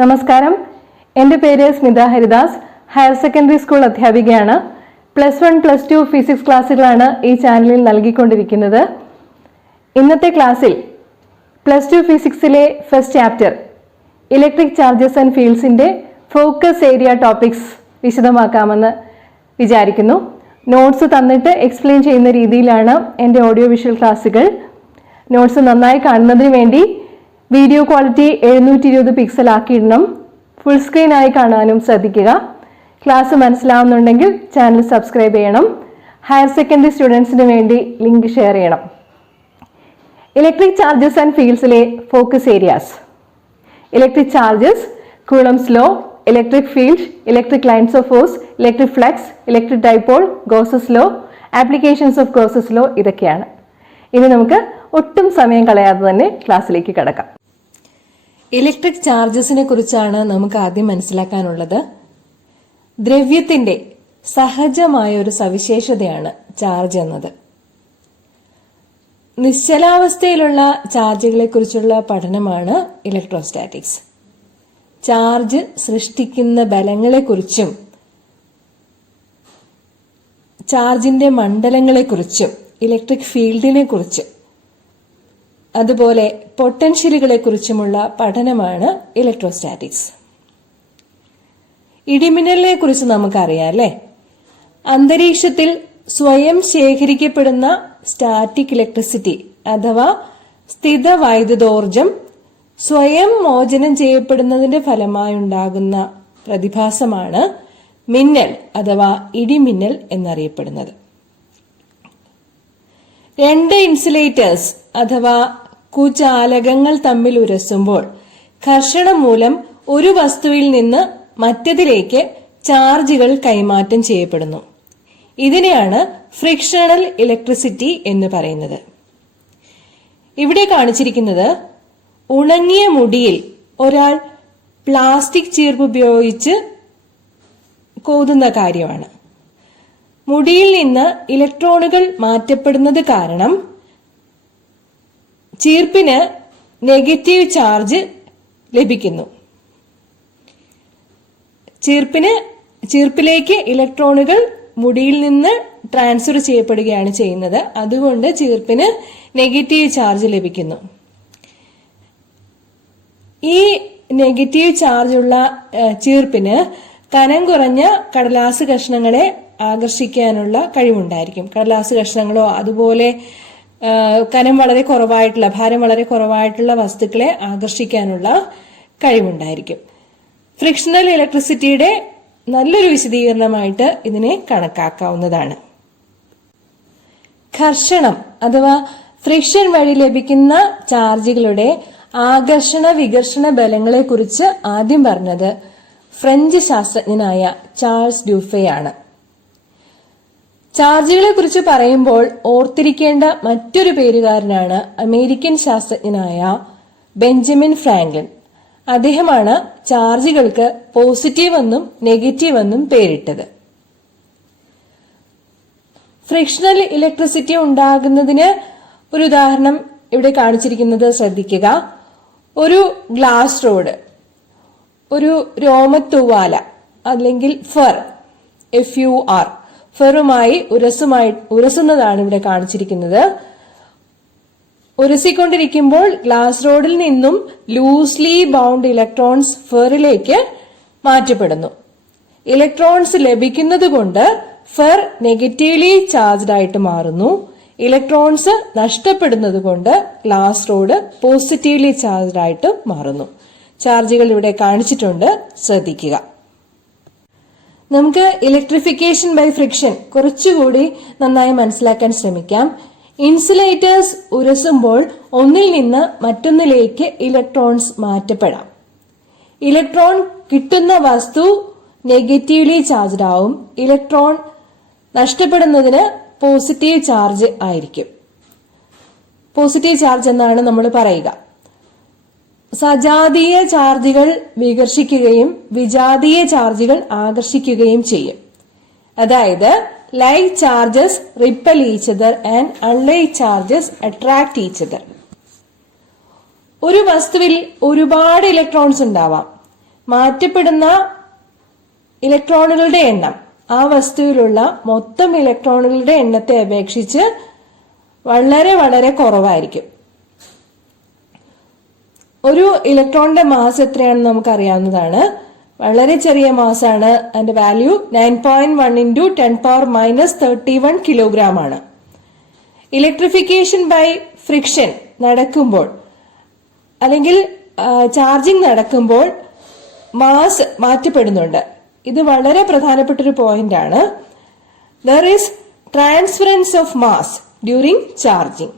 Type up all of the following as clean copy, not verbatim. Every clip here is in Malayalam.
നമസ്കാരം, എൻ്റെ പേര് Smitha Haridas. Higher secondary school അധ്യാപികയാണ്. +1, +2 ഫിസിക്സ് ക്ലാസ്സുകളാണ് ഈ ചാനലിൽ നൽകിക്കൊണ്ടിരിക്കുന്നത്. ഇന്നത്തെ ക്ലാസ്സിൽ +2 ഫിസിക്സിലെ first chapter electric charges and ഫീൽഡ്സിൻ്റെ ഫോക്കസ് ഏരിയ ടോപ്പിക്സ് വിശദമാക്കാമെന്ന് വിചാരിക്കുന്നു. നോട്ട്സ് തന്നിട്ട് എക്സ്പ്ലെയിൻ ചെയ്യുന്ന രീതിയിലാണ് എൻ്റെ ഓഡിയോ വിഷ്വൽ ക്ലാസ്സുകൾ. നോട്ട്സ് നന്നായി കാണുന്നതിന് വേണ്ടി വീഡിയോ ക്വാളിറ്റി 720 പിക്സൽ ആക്കിയിടണം. ഫുൾ സ്ക്രീൻ ആയി കാണാനും ശ്രദ്ധിക്കുക. ക്ലാസ് മനസ്സിലാവുന്നുണ്ടെങ്കിൽ ചാനൽ സബ്സ്ക്രൈബ് ചെയ്യണം. ഹയർ സെക്കൻഡറി സ്റ്റുഡൻസിന് വേണ്ടി ലിങ്ക് ഷെയർ ചെയ്യണം. ഇലക്ട്രിക് ചാർജസ് ആൻഡ് ഫീൽഡ്സിലെ focus areas: electric charges, Coulomb's law, electric field, electric lines of force, electric flux, electric dipole, Gauss's law, applications of Gauss's law, ഇതൊക്കെയാണ്. ഇനി നമുക്ക് ഒട്ടും സമയം കളയാതെ തന്നെ ക്ലാസ്സിലേക്ക് കടക്കാം. ഇലക്ട്രിക് ചാർജസിനെ കുറിച്ചാണ് നമുക്ക് ആദ്യം മനസ്സിലാക്കാനുള്ളത്. ദ്രവ്യത്തിന്റെ സഹജമായ ഒരു സവിശേഷതയാണ് ചാർജ് എന്നത്. നിശ്ചലാവസ്ഥയിലുള്ള ചാർജുകളെ കുറിച്ചുള്ള പഠനമാണ് ഇലക്ട്രോസ്റ്റാറ്റിക്സ്. ചാർജ് സൃഷ്ടിക്കുന്ന ബലങ്ങളെക്കുറിച്ചും ചാർജിന്റെ മണ്ഡലങ്ങളെക്കുറിച്ചും ഇലക്ട്രിക് ഫീൽഡിനെ കുറിച്ചും അതുപോലെ പൊട്ടൻഷ്യലുകളെ കുറിച്ചുമുള്ള പഠനമാണ് ഇലക്ട്രോസ്റ്റാറ്റിക്സ്. ഇടിമിന്നലിനെ കുറിച്ച് നമുക്കറിയാം അല്ലേ? അന്തരീക്ഷത്തിൽ സ്വയം ശേഖരിക്കപ്പെടുന്ന സ്റ്റാറ്റിക് ഇലക്ട്രിസിറ്റി അഥവാ സ്ഥിത വൈദ്യുതോർജം സ്വയം മോചനം ചെയ്യപ്പെടുന്നതിന്റെ ഫലമായുണ്ടാകുന്ന പ്രതിഭാസമാണ് മിന്നൽ അഥവാ ഇടിമിന്നൽ എന്നറിയപ്പെടുന്നത്. രണ്ട് ഇൻസുലേറ്റേഴ്സ് അഥവാ കുചാലകങ്ങൾ തമ്മിൽ ഉരസുമ്പോൾ ഘർഷണം മൂലം ഒരു വസ്തുവിൽ നിന്ന് മറ്റതിലേക്ക് ചാർജുകൾ കൈമാറ്റം ചെയ്യപ്പെടുന്നു. ഇതിനെയാണ് ഫ്രിക്ഷണൽ ഇലക്ട്രിസിറ്റി എന്ന് പറയുന്നത്. ഇവിടെ കാണിച്ചിരിക്കുന്നത് ഉണങ്ങിയ മുടിയിൽ ഒരാൾ പ്ലാസ്റ്റിക് ചീർപ്പ് ഉപയോഗിച്ച് കോതുന്ന കാര്യമാണ്. മുടിയിൽ നിന്ന് ഇലക്ട്രോണുകൾ മാറ്റപ്പെടുന്നത് കാരണം ചീർപ്പിന് നെഗറ്റീവ് ചാർജ് ലഭിക്കുന്നു. ചീർപ്പിലേക്ക് ഇലക്ട്രോണുകൾ മുടിയിൽ നിന്ന് ട്രാൻസ്ഫർ ചെയ്യപ്പെടുകയാണ് ചെയ്യുന്നത്. അതുകൊണ്ട് ചീർപ്പിന് നെഗറ്റീവ് ചാർജ് ലഭിക്കുന്നു. ഈ നെഗറ്റീവ് ചാർജുള്ള ചീർപ്പിന് കനം കുറഞ്ഞ കടലാസ് കഷ്ണങ്ങളെ ആകർഷിക്കാനുള്ള കഴിവുണ്ടായിരിക്കും. കടലാസ് കഷ്ണങ്ങളോ അതുപോലെ കനം വളരെ കുറവായിട്ടുള്ള ഭാരം വളരെ കുറവായിട്ടുള്ള വസ്തുക്കളെ ആകർഷിക്കാനുള്ള കഴിവുണ്ടായിരിക്കും. ഫ്രിക്ഷണൽ ഇലക്ട്രിസിറ്റിയുടെ നല്ലൊരു വിശദീകരണമായിട്ട് ഇതിനെ കണക്കാക്കാവുന്നതാണ്. ഘർഷണം അഥവാ ഫ്രിക്ഷൻ വഴി ലഭിക്കുന്ന ചാർജുകളുടെ ആകർഷണ വികർഷണ ബലങ്ങളെ കുറിച്ച് ആദ്യം പറഞ്ഞത് ഫ്രഞ്ച് ശാസ്ത്രജ്ഞനായ ചാൾസ് ഡ്യൂഫെയാണ്. ചാർജുകളെ കുറിച്ച് പറയുമ്പോൾ ഓർത്തിരിക്കേണ്ട മറ്റൊരു പേരുകാരനാണ് അമേരിക്കൻ ശാസ്ത്രജ്ഞനായ ബെഞ്ചമിൻ ഫ്രാങ്ക്ലിൻ. അദ്ദേഹമാണ് ചാർജുകൾക്ക് പോസിറ്റീവ് എന്നും നെഗറ്റീവ് എന്നും പേരിട്ടത്. ഫ്രിക്ഷണൽ ഇലക്ട്രിസിറ്റി ഉണ്ടാകുന്നതിന് ഒരു ഉദാഹരണം ഇവിടെ കാണിച്ചിരിക്കുന്നത് ശ്രദ്ധിക്കുക. ഒരു ഗ്ലാസ് റോഡ്, ഒരു രോമത്തൂവാല അല്ലെങ്കിൽ FUR ഫെറുമായി ഉരസുന്നതാണ് ഇവിടെ കാണിച്ചിരിക്കുന്നത്. ഉരസിക്കൊണ്ടിരിക്കുമ്പോൾ ഗ്ലാസ് റോഡിൽ നിന്നും ലൂസ്ലി ബൗണ്ട് ഇലക്ട്രോൺസ് ഫെറിലേക്ക് മാറ്റപ്പെടുന്നു. ഇലക്ട്രോൺസ് ലഭിക്കുന്നത് കൊണ്ട് ഫെർ നെഗറ്റീവ്ലി ചാർജ്ഡ് ആയിട്ട് മാറുന്നു. ഇലക്ട്രോൺസ് നഷ്ടപ്പെടുന്നത് കൊണ്ട് ഗ്ലാസ് റോഡ് പോസിറ്റീവ്ലി ചാർജ്ഡ് ആയിട്ട് മാറുന്നു. ചാർജുകൾ ഇവിടെ കാണിച്ചിട്ടുണ്ട്, ശ്രദ്ധിക്കുക. നമുക്ക് ഇലക്ട്രിഫിക്കേഷൻ ബൈ ഫ്രിക്ഷൻ കുറച്ചുകൂടി നന്നായി മനസ്സിലാക്കാൻ ശ്രമിക്കാം. ഇൻസുലേറ്റേഴ്സ് ഉരസുമ്പോൾ ഒന്നിൽ നിന്ന് മറ്റൊന്നിലേക്ക് ഇലക്ട്രോൺസ് മാറ്റപ്പെടാം. ഇലക്ട്രോൺ കിട്ടുന്ന വസ്തു നെഗറ്റീവ്ലി ചാർജ്ഡ് ആവും. ഇലക്ട്രോൺ നഷ്ടപ്പെടുന്നതിന് പോസിറ്റീവ് ചാർജ് ആയിരിക്കും. പോസിറ്റീവ് ചാർജ് എന്നാണ് നമ്മൾ പറയുക. സജാതീയ ചാർജുകൾ വികർഷിക്കുകയും വിജാതീയ ചാർജുകൾ ആകർഷിക്കുകയും ചെയ്യും. അതായത് like charges ripple each other and unlike charges attract each other. ഒരു വസ്തുവിൽ ഒരുപാട് ഇലക്ട്രോൺസ് ഉണ്ടാവാം. മാറ്റപ്പെടുന്ന ഇലക്ട്രോണുകളുടെ എണ്ണം ആ വസ്തുവിലുള്ള മൊത്തം ഇലക്ട്രോണുകളുടെ എണ്ണത്തെ അപേക്ഷിച്ച് വളരെ വളരെ കുറവായിരിക്കും. ഒരു ഇലക്ട്രോണിന്റെ മാസ് എത്രയാണെന്ന് നമുക്കറിയാവുന്നതാണ്. വളരെ ചെറിയ മാസാണ്. അതിന്റെ വാല്യൂ 9.1 × 10⁻³ കിലോഗ്രാം ആണ്. ഇലക്ട്രിഫിക്കേഷൻ ബൈ ഫ്രിക്ഷൻ നടക്കുമ്പോൾ അല്ലെങ്കിൽ ചാർജിങ് നടക്കുമ്പോൾ മാസ് മാറ്റപ്പെടുന്നുണ്ട്. ഇത് വളരെ പ്രധാനപ്പെട്ട ഒരു പോയിന്റ് ആണ്. There is transference of mass during charging.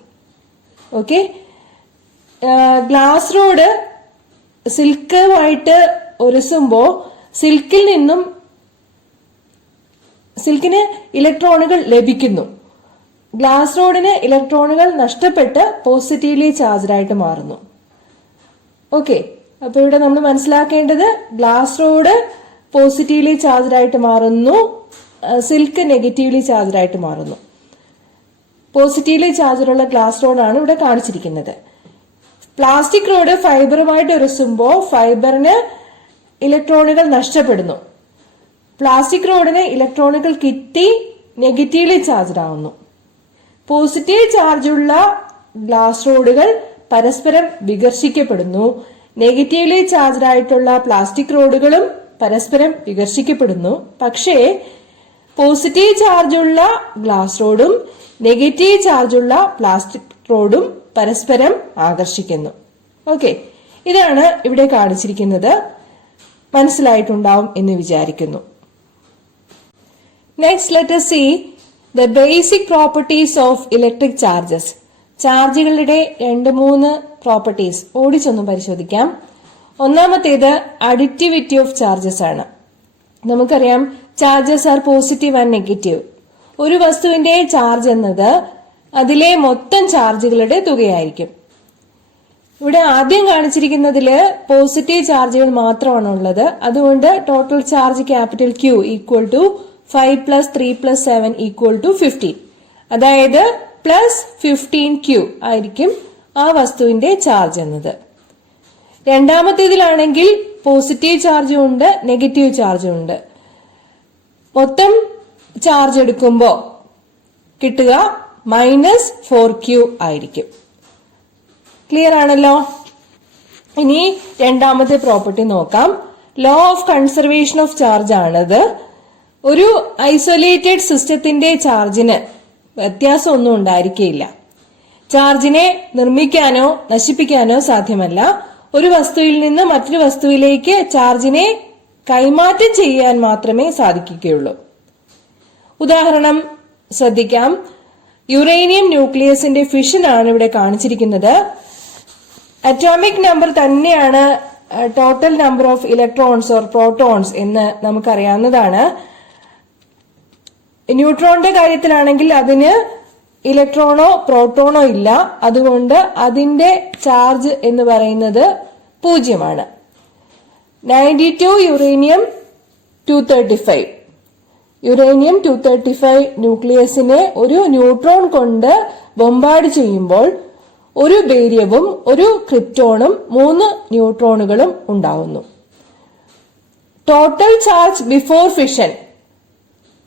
Okay, glass rod സിൽക്കുമായിട്ട് ഉരസുമ്പോ സിൽക്കിന് ഇലക്ട്രോണുകൾ ലഭിക്കുന്നു. ഗ്ലാസ് റോഡിന് ഇലക്ട്രോണുകൾ നഷ്ടപ്പെട്ട് പോസിറ്റീവ്ലി ചാർജ്ഡ് ആയിട്ട് മാറുന്നു. ഓക്കെ, അപ്പൊ ഇവിടെ നമ്മൾ മനസ്സിലാക്കേണ്ടത് ഗ്ലാസ് റോഡ് പോസിറ്റീവ്ലി ചാർജ്ഡ് ആയിട്ട് മാറുന്നു, സിൽക്ക് നെഗറ്റീവ്ലി ചാർജ്ഡ് ആയിട്ട് മാറുന്നു. പോസിറ്റീവ്ലി ചാർജുള്ള ഗ്ലാസ് റോഡാണ് ഇവിടെ കാണിച്ചിരിക്കുന്നത്. പ്ലാസ്റ്റിക് റോഡ് ഫൈബറുമായിട്ട് ഉരസുമ്പോൾ ഫൈബറിന് ഇലക്ട്രോണുകൾ നഷ്ടപ്പെടുന്നു. പ്ലാസ്റ്റിക് റോഡിന് ഇലക്ട്രോണുകൾ കിട്ടി നെഗറ്റീവ്ലി ചാർജ്ഡ് ആവുന്നു. പോസിറ്റീവ് ചാർജുള്ള ഗ്ലാസ് റോഡുകൾ പരസ്പരം വികർഷിക്കപ്പെടുന്നു. നെഗറ്റീവ്ലി ചാർജ്ഡ് ആയിട്ടുള്ള പ്ലാസ്റ്റിക് റോഡുകളും പരസ്പരം വികർഷിക്കപ്പെടുന്നു. പക്ഷേ പോസിറ്റീവ് ചാർജുള്ള ഗ്ലാസ് റോഡും നെഗറ്റീവ് ചാർജുള്ള പ്ലാസ്റ്റിക് റോഡും പരസ്പരം ആകർഷിക്കുന്നു. ഓക്കെ, ഇതാണ് ഇവിടെ കാണിച്ചിരിക്കുന്നത്. മനസ്സിലായിട്ടുണ്ടാവും എന്ന് വിചാരിക്കുന്നു. Next let us see the basic properties of electric charges. ചാർജുകളുടെ 2-3 പ്രോപ്പർട്ടീസ് ഓടിച്ചൊന്നും പരിശോധിക്കാം. ഒന്നാമത്തേത് അഡിറ്റിവിറ്റി ഓഫ് ചാർജസ് ആണ്. നമുക്കറിയാം charges are positive and negative. ഒരു വസ്തുവിന്റെ ചാർജ് എന്നത് അതിലെ മൊത്തം ചാർജുകളുടെ തുകയായിരിക്കും. ഇവിടെ ആദ്യം കാണിച്ചിരിക്കുന്നതില് പോസിറ്റീവ് ചാർജുകൾ മാത്രമാണ് ഉള്ളത്. അതുകൊണ്ട് ടോട്ടൽ ചാർജ് ക്യാപിറ്റൽ Q = 5 + 3 + 7 = 15. അതായത് +15Q ആയിരിക്കും ആ വസ്തുവിന്റെ ചാർജ് എന്നത്. രണ്ടാമത്തേതിലാണെങ്കിൽ പോസിറ്റീവ് ചാർജും ഉണ്ട്, നെഗറ്റീവ് ചാർജും ഉണ്ട്. മൊത്തം ചാർജ് എടുക്കുമ്പോൾ കിട്ടുക -4Q ആയിരിക്കും. ക്ലിയർ ആണല്ലോ. ഇനി രണ്ടാമത്തെ പ്രോപ്പർട്ടി നോക്കാം. Law of conservation of charge ആണത്. ഒരു ഐസൊലേറ്റഡ് സിസ്റ്റത്തിന്റെ ചാർജിന് വ്യത്യാസമൊന്നും ഉണ്ടായിരിക്കില്ല. ചാർജിനെ നിർമ്മിക്കാനോ നശിപ്പിക്കാനോ സാധ്യമല്ല. ഒരു വസ്തുവിൽ നിന്ന് മറ്റൊരു വസ്തുവിലേക്ക് ചാർജിനെ കൈമാറ്റം ചെയ്യാൻ മാത്രമേ സാധിക്കുകയുള്ളൂ. ഉദാഹരണം ശ്രദ്ധിക്കാം. യുറേനിയം ന്യൂക്ലിയസിന്റെ ഫിഷൻ ആണ് ഇവിടെ കാണിച്ചിരിക്കുന്നത്. അറ്റോമിക് നമ്പർ തന്നെയാണ് total number of electrons or protons എന്ന് നമുക്കറിയാവുന്നതാണ്. ന്യൂട്രോണിന്റെ കാര്യത്തിലാണെങ്കിൽ അതിന് ഇലക്ട്രോണോ പ്രോട്ടോണോ ഇല്ല. അതുകൊണ്ട് അതിന്റെ ചാർജ് എന്ന് പറയുന്നത് 0 ആണ്. 92 യുറേനിയം 235 യുറേനിയം 235 ന്യൂക്ലിയസിനെ ഒരു ന്യൂട്രോൺ കൊണ്ട് ബോംബാർഡ് ചെയ്യുമ്പോൾ ഒരു ബേരിയവും ഒരു ക്രിപ്റ്റോണും 3 ന്യൂട്രോണുകളും ഉണ്ടാവുന്നു. ടോട്ടൽ ചാർജ് ബിഫോർ ഫിഷൻ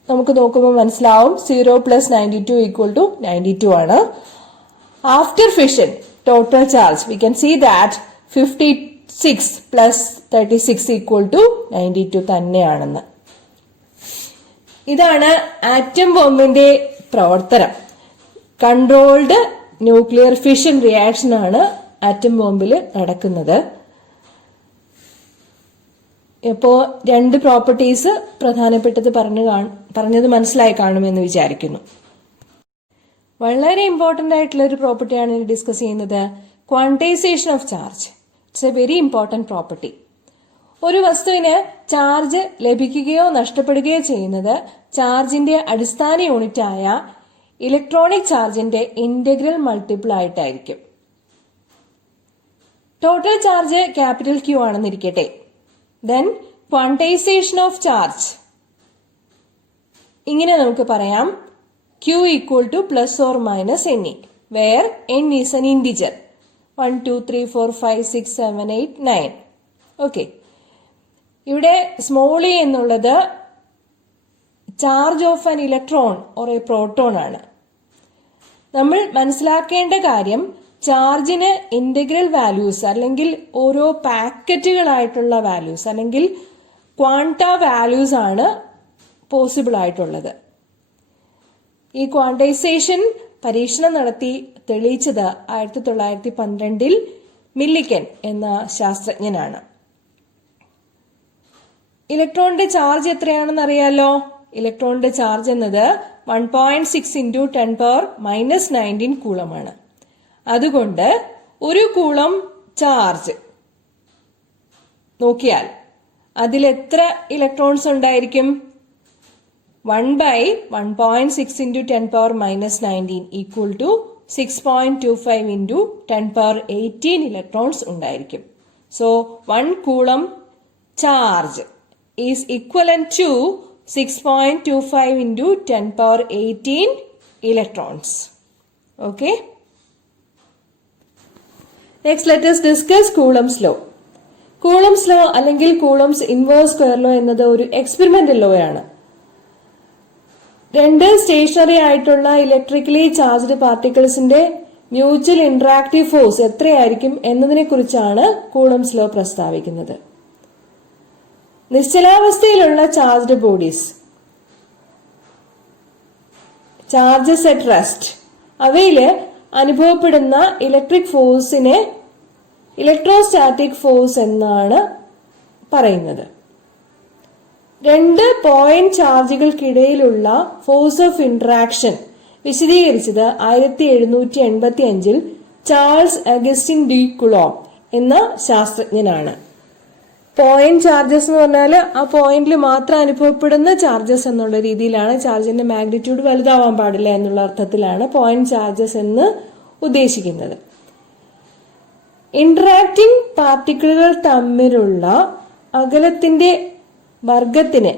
നമുക്ക് നോക്കുമ്പോൾ മനസ്സിലാവും 0 + 92 = 92 ആണ്. After fission total charge we can see that 56 + 36 = 92 തന്നെയാണെന്ന്. ഇതാണ് ആറ്റം ബോംബിന്റെ പ്രവർത്തനം. കൺട്രോൾഡ് ന്യൂക്ലിയർ ഫിഷൻ റിയാക്ഷൻ ആണ് ആറ്റം ബോംബിൽ നടക്കുന്നത്. ഇപ്പോ 2 പ്രോപ്പർട്ടീസ് പ്രധാനപ്പെട്ടത് പറഞ്ഞത് മനസ്സിലായി കാണുമെന്ന് വിചാരിക്കുന്നു. വളരെ ഇമ്പോർട്ടന്റ് ആയിട്ടുള്ള ഒരു പ്രോപ്പർട്ടിയാണ് ഡിസ്കസ് ചെയ്യുന്നത്. Quantisation of charge. It's A very important property. ഒരു വസ്തുവിന് ചാർജ് ലഭിക്കുകയോ നഷ്ടപ്പെടുകയോ ചെയ്യുന്നത് ചാർജിന്റെ അടിസ്ഥാന യൂണിറ്റായ ഇലക്ട്രോണിക് ചാർജിന്റെ ഇന്റഗ്രൽ മൾട്ടിപ്പിൾ ആയിട്ടായിരിക്കും. ടോട്ടൽ ചാർജ് ക്യാപിറ്റൽ Q ആണെന്നിരിക്കട്ടെ. ദെൻ ക്വാണ്ടൈസേഷൻ ഓഫ് ചാർജ് ഇങ്ങനെ നമുക്ക് പറയാം. Q = ± NE, where N is an integer. 1 2 3 4 5 6 7 8 9. Okay. ഇവിടെ സ്മോൾ ഇ എന്നുള്ളത് charge of an electron or A proton ആണ്. നമ്മൾ മനസ്സിലാക്കേണ്ട കാര്യം ചാർജിന് ഇന്റഗ്രൽ വാല്യൂസ് അല്ലെങ്കിൽ ഓരോ പാക്കറ്റുകളായിട്ടുള്ള വാല്യൂസ് അല്ലെങ്കിൽ ക്വാണ്ട വാല്യൂസ് ആണ് പോസിബിൾ ആയിട്ടുള്ളത്. ഈ ക്വാണ്ടൈസേഷൻ പരീക്ഷണം നടത്തി തെളിയിച്ചത് 1912 മില്ലിക്കൻ എന്ന ശാസ്ത്രജ്ഞനാണ്. ഇലക്ട്രോണിന്റെ ചാർജ് എത്രയാണെന്ന് അറിയാലോ? ഇലക്ട്രോണിന്റെ ചാർജ് എന്നത് 1.6 × 10⁻⁻19 കൂളമാണ്. അതുകൊണ്ട് ഒരു കൂളം ചാർജ് നോക്കിയാൽ അതിൽ എത്ര ഇലക്ട്രോൺസ് ഉണ്ടായിരിക്കും? 1/1.6 × 10⁻⁻19 ഈക്വൽ ടു 6.25 × 10⁻18 ഇലക്ട്രോൺസ് ഉണ്ടായിരിക്കും. So 1 coulomb charge is equivalent to 6.25 × 10⁻18 electrons. Okay. Next, let us discuss Coulomb's law. Coulomb's law അല്ലെങ്കിൽ Coulomb's inverse square law എന്നത് ഒരു എക്സ്പെരിമെന്റൽ ലോ ആണ്. രണ്ട് സ്റ്റേഷനറി ആയിട്ടുള്ള ഇലക്ട്രിക്കലി ചാർജ്ഡ് പാർട്ടിക്കിൾസിന്റെ മ്യൂച്വൽ ഇന്ററാക്റ്റീവ് ഫോഴ്സ് എത്രയായിരിക്കും എന്നതിനെ കുറിച്ചാണ് കൂളംസ് ലോ പ്രസ്താവിക്കുന്നത്. നിശ്ചലാവസ്ഥയിലുള്ള charged bodies, charges at rest, അവയില് അനുഭവപ്പെടുന്ന ഇലക്ട്രിക് ഫോഴ്സിനെ ഇലക്ട്രോസ്റ്റാറ്റിക് ഫോഴ്സ് എന്നാണ് പറയുന്നത്. രണ്ട് പോയിന്റ് ചാർജുകൾക്കിടയിലുള്ള ഫോഴ്സ് ഓഫ് ഇന്ററാക്ഷൻ വിശദീകരിച്ചത് 1785 ചാൾസ് അഗസ്റ്റിൻ ഡി കുളോം എന്ന ശാസ്ത്രജ്ഞനാണ്. പോയിന്റ് ചാർജസ് എന്ന് പറഞ്ഞാൽ ആ പോയിന്റിൽ മാത്രം അനുഭവപ്പെടുന്ന ചാർജസ് എന്നുള്ള രീതിയിലാണ്. ചാർജിന്റെ മാഗ്നിറ്റ്യൂഡ് വലുതാവാൻ പാടില്ല എന്നുള്ള അർത്ഥത്തിലാണ് പോയിന്റ് ചാർജസ് എന്ന് ഉദ്ദേശിക്കുന്നത്. ഇന്ററാക്ടിംഗ് പാർട്ടിക്കിളുകൾ തമ്മിലുള്ള അകലത്തിന്റെ വർഗത്തിന്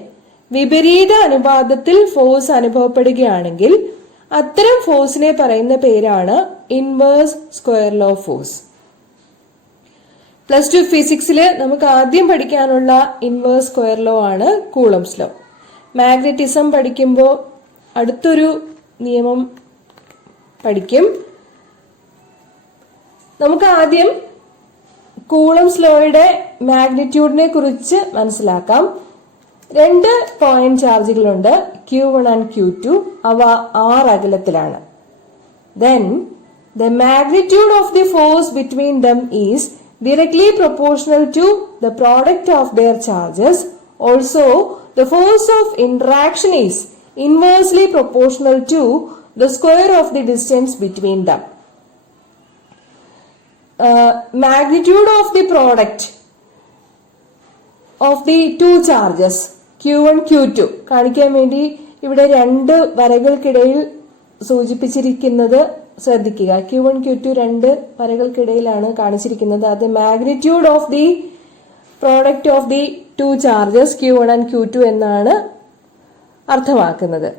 വിപരീത അനുപാതത്തിൽ ഫോഴ്സ് അനുഭവപ്പെടുകയാണെങ്കിൽ അത്തരം ഫോഴ്സിനെ പറയുന്ന പേരാണ് ഇൻവേഴ്സ് സ്ക്വയർ ലോ ഫോഴ്സ്. +2 ഫിസിക്സില് നമുക്ക് ആദ്യം പഠിക്കാനുള്ള ഇൻവേഴ്സ് സ്ക്വയർ ലോ ആണ് കൂളംസ് ലോ. മാഗ്നറ്റിസം പഠിക്കുമ്പോൾ അടുത്തൊരു നിയമം പഠിക്കും. നമുക്ക് ആദ്യം കൂളംസ് ലോയുടെ മാഗ്നിറ്റ്യൂഡിനെ കുറിച്ച് മനസ്സിലാക്കാം. രണ്ട് പോയിന്റ് ചാർജുകളുണ്ട്, Q1 and Q2. അവ r അകലത്തിലാണ്. Then the magnitude of the force between them is directly proportional to the product of their charges. Also, the force of interaction is inversely proportional to the square of the distance between them. Magnitude of the product of the two charges Q1 Q2 കാണിക്കാൻ വേണ്ടി ഇവിടെ രണ്ട് വരകൾക്കിടയിൽ സൂചിപ്പിച്ചിരിക്കുന്നത് ശ്രദ്ധിക്കുക. Q1 Q2 രണ്ട് വരകൾക്കിടയിലാണ് കാണിച്ചിരിക്കുന്നത്. അത് magnitude of the product of the two charges Q1 and Q2 എന്നാണ് അർത്ഥമാക്കുന്നത്.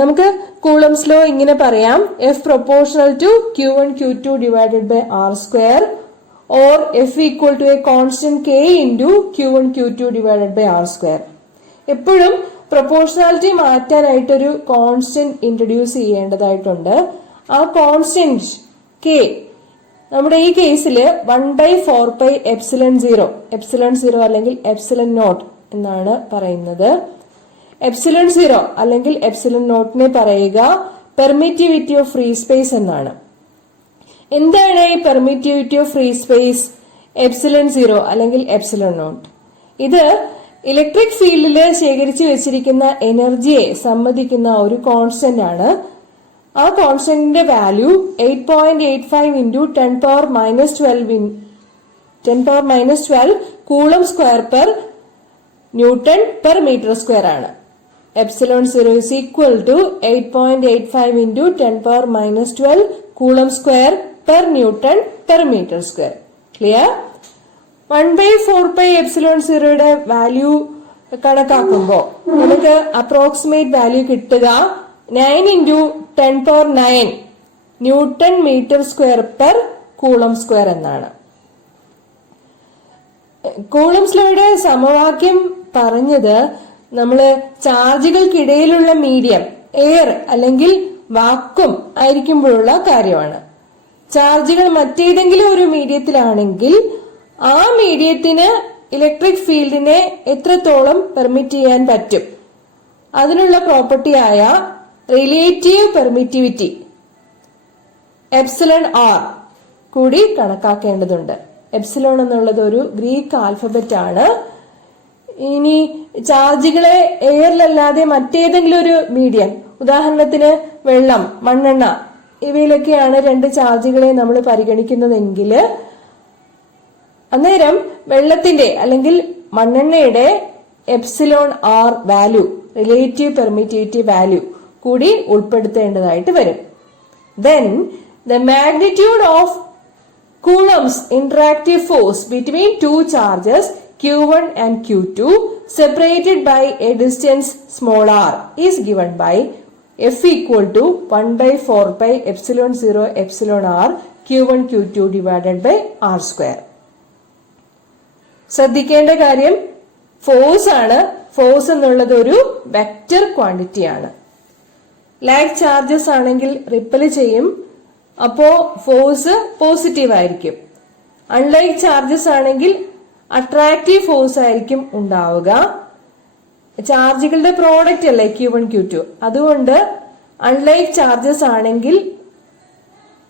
നമുക്ക് കൂളംസ് ലോ ഇങ്ങനെ പറയാം: F proportional to Q1 Q2 divided by R square, or F equal to a constant K into Q1 Q2 divided by R square. എപ്പോഴും പ്രൊപ്പോർഷണാലിറ്റി മാറ്റാനായിട്ടൊരു കോൺസ്റ്റന്റ് ഇൻട്രൊഡ്യൂസ് ചെയ്യേണ്ടതായിട്ടുണ്ട്. ആ കോൺസ്റ്റന്റ് K നമ്മുടെ ഈ കേസിൽ 1/4πε0 ε0 അല്ലെങ്കിൽ ε0 എന്നാണ് പറയുന്നത്. ε0 അല്ലെങ്കിൽ ε0നെ പറയുക പെർമിറ്റിവിറ്റി ഓഫ് ഫ്രീ സ്പേസ് എന്നാണ്. എന്താണ് ഈ പെർമിറ്റിവിറ്റി ഓഫ് ഫ്രീ സ്പേസ്? ε0 അല്ലെങ്കിൽ ε0. ഇത് ഇലക്ട്രിക് ഫീൽഡില് ശേഖരിച്ചു വെച്ചിരിക്കുന്ന എനർജിയെ സമ്മതിക്കുന്ന ഒരു കോൺസ്റ്റന്റ് ആണ്. ആ കോൺസ്റ്റന്റിന്റെ value 8.85 × 10⁻12 coulomb square per newton per metre square ആണ്. ε0 is equal to 8.85 × 10⁻12 coulomb square per newton per metre square. Clear? 1/4πε0യുടെ വാല്യൂ കണക്കാക്കുമ്പോൾ നമുക്ക് അപ്രോക്സിമേറ്റ് വാല്യൂ കിട്ടുക 9 × 10⁻9 newton metre square per coulomb square എന്നാണ്. കൂളംസ് ലോയുടെ സമവാക്യം പറഞ്ഞത് നമ്മള് ചാർജുകൾക്കിടയിലുള്ള മീഡിയം എയർ അല്ലെങ്കിൽ വാക്വം ആയിരിക്കുമ്പോഴുള്ള കാര്യമാണ്. ചാർജുകൾ മറ്റേതെങ്കിലും ഒരു മീഡിയത്തിലാണെങ്കിൽ ആ മീഡിയത്തിന് ഇലക്ട്രിക് ഫീൽഡിനെ എത്രത്തോളം പെർമിറ്റ് ചെയ്യാൻ പറ്റും, അതിനുള്ള പ്രോപ്പർട്ടിയായ റിലേറ്റീവ് പെർമിറ്റിവിറ്റി എപ്സിലോൺ ആർ കൂടി കണക്കാക്കേണ്ടതുണ്ട്. എപ്സിലോൺ എന്നുള്ളത് ഒരു ഗ്രീക്ക് ആൽഫബറ്റ് ആണ്. ഇനി ചാർജുകളെ എയറിലല്ലാതെ മറ്റേതെങ്കിലും ഒരു മീഡിയം, ഉദാഹരണത്തിന് വെള്ളം, മണ്ണെണ്ണ, ഇവയിലൊക്കെയാണ് രണ്ട് ചാർജുകളെ നമ്മൾ പരിഗണിക്കുന്നതെങ്കിൽ അന്നേരം വെള്ളത്തിന്റെ അല്ലെങ്കിൽ മണ്ണെണ്ണയുടെ epsilon R value, relative permittivity value കൂടി ഉൾപ്പെടുത്തേണ്ടതായിട്ട് വരും. Then the magnitude of Coulomb's interactive force between two charges Q1 and Q2 separated by a distance small r is given by F equal to 1 by 4 pi epsilon 0 epsilon r Q1 Q2 divided by r square. ശ്രദ്ധിക്കേണ്ട കാര്യം ഫോഴ്സ് ആണ്. ഫോഴ്സ് എന്നുള്ളത് ഒരു വെക്റ്റർ ക്വാണ്ടിറ്റി ആണ്. ലൈക്ക് ചാർജസ് ആണെങ്കിൽ റിപ്പൽ ചെയ്യും, അപ്പോ ഫോഴ്സ് പോസിറ്റീവ് ആയിരിക്കും. അൺലൈക്ക് ചാർജസ് ആണെങ്കിൽ അട്രാക്റ്റീവ് ഫോഴ്സ് ആയിരിക്കും ഉണ്ടാവുക. ചാർജുകളുടെ പ്രോഡക്റ്റ് അല്ലേ Q1 Q2, അതുകൊണ്ട് അൺലൈക്ക് ചാർജസ് ആണെങ്കിൽ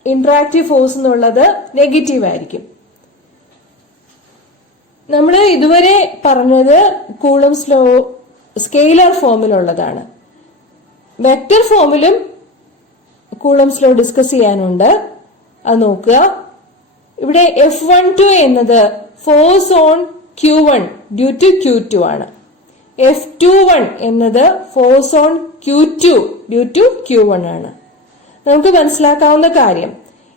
ഇന്ററാക്റ്റീവ് ഫോഴ്സ് എന്നുള്ളത് നെഗറ്റീവ് ആയിരിക്കും. നമ്മൾ ഇതുവരെ പറഞ്ഞത് കൂളംസ് ലോ സ്കെയിലർ ഫോമിലുള്ളതാണ്. വെക്റ്റർ ഫോമിലും കൂളംസ് ലോ ഡിസ്കസ് ചെയ്യാനുണ്ട്, അത് നോക്കുക. ഇവിടെ F12 എന്നത് force on Q1 due to Q2 ആണ്. F21 എന്നത് force on Q2 due to Q1 ആണ്. നമുക്ക് മനസ്സിലാക്കാവുന്ന കാര്യം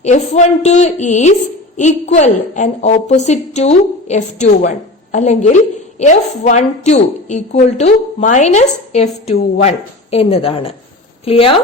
F12 is equal and opposite to F21 അല്ലെങ്കിൽ F12 equal to minus F21 എന്നതാണ്. ക്ലിയർ?